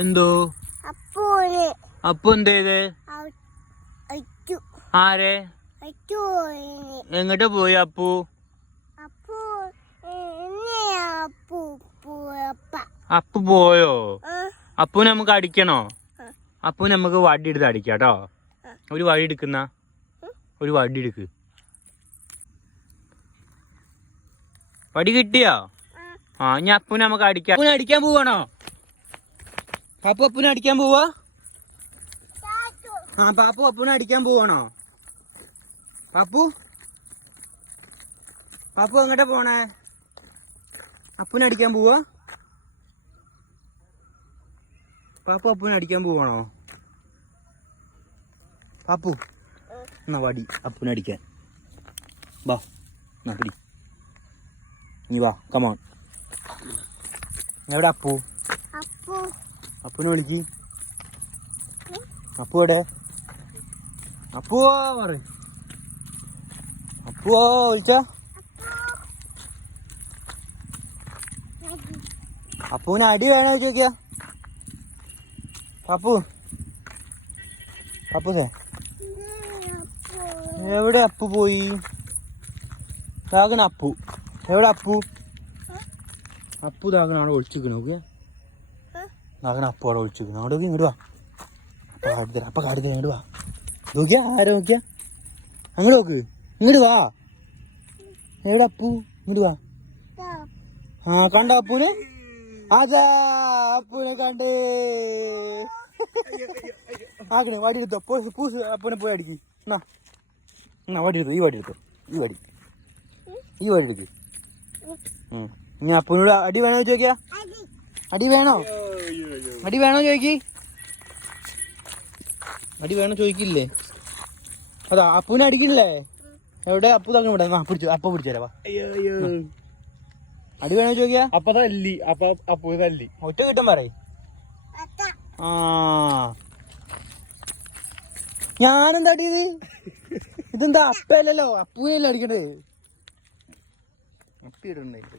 എന്തോ? അപ്പു എന്ത് ചെയ്ത് ആരെ? എങ്ങോട്ട് പോയി അപ്പു? അപ്പോ പോയോ? അപ്പു നമുക്ക് അടിക്കണോ. അപ്പു നമുക്ക് വടി എടുത്ത് അടിക്കാം കേട്ടോ ഒരു വടി എടുക്കുന്ന? ഒരു വടി എടുക്ക്. വടി കിട്ടിയോ? ആ. ആ ഇനി അപ്പു നമുക്ക് അടിക്കാം. അപ്പു അടിക്കാൻ പോവാണോ? പാപ്പു അപ്പുനെ അടിക്കാൻ പോവാ? ആ പാപ്പു അപ്പുനെ അടിക്കാൻ പോവാണോ? പാപ്പു? പാപ്പു എങ്ങോട്ടാ പോണേ? അപ്പുനെ അടിക്കാൻ പോവാ? പാപ്പു അപ്പുനെ അടിക്കാൻ പോവാണോ? പാപ്പു എന്നാ വടി അപ്പുനെ അടിക്കാൻ. വാ എന്നാ പിടി. നീ വാ കമോൺ എവിടെ അപ്പു? അപ്പുനെ വിളിക്ക്. അപ്പു എവിടെ? അപ്പുവാ പറ അപ്പുവാ വിളിച്ച? അപ്പുവിന് അടി വേണോ ചോദിക്കാ? അപ്പു. അപ്പുനെ. എവിടെ അപ്പു പോയി? താകണ അപ്പു. എവിടെ അപ്പു? അപ്പു താകണ അവിടെ ഒളിച്ചിരിക്കണോ നോക്കിയാ താകന അപ്പു അവിടെ അവിടെ നോക്കി ഇങ്ങോട്ട് വാ. അപ്പ അപ്പം കാട്ടി തരാം ഇങ്ങോട്ട് വാ. നോക്കിയാ? ആരെ നോക്കിയാ? അങ്ങോട്ട് നോക്ക്. ഇങ്ങോട്ട് വാ. എവിടെ അപ്പു? ഇങ്ങോട്ട് വാ. ആ കണ്ട അപ്പൂനെ അതാ അപ്പൂനെ കണ്ടേ. ആക്കണേ വടി എടുത്തോ. പൂസ് പൂസ് അപ്പൂനെ പോയി അടിക്ക്. എന്നാ? എന്നാ വടി എടുത്തു ഈ വടി എടുത്തോ. ഈ വടി. ഈ വടി എടുക്ക്. ഇനി അപ്പൂനോട് അടി വേണോ ചോദിക്കാ? അടി വേണോ? അടി വേണോ ചോദിക്കി അടി വേണോ ചോദിക്കില്ലേ അതാ അപ്പൂനെ അടിക്കില്ലേ? എവിടെ? അപ്പു തങ്ങ ഇവിടെ പിടിച്ചു അപ്പ പിടിച്ചേരാ വാ. അടി വേണോ ചോദിക്കാ അപ്പ തല്ലി അപ്പ അപ്പു തല്ലി. ഒറ്റ കിട്ടും പറയ്. ആ. ഞാനെന്താ അടിയത് ഇതെന്താ അപ്പയല്ലല്ലോ? അപ്പൂനല്ലോ അടിക്കണ്ടേ അപ്പ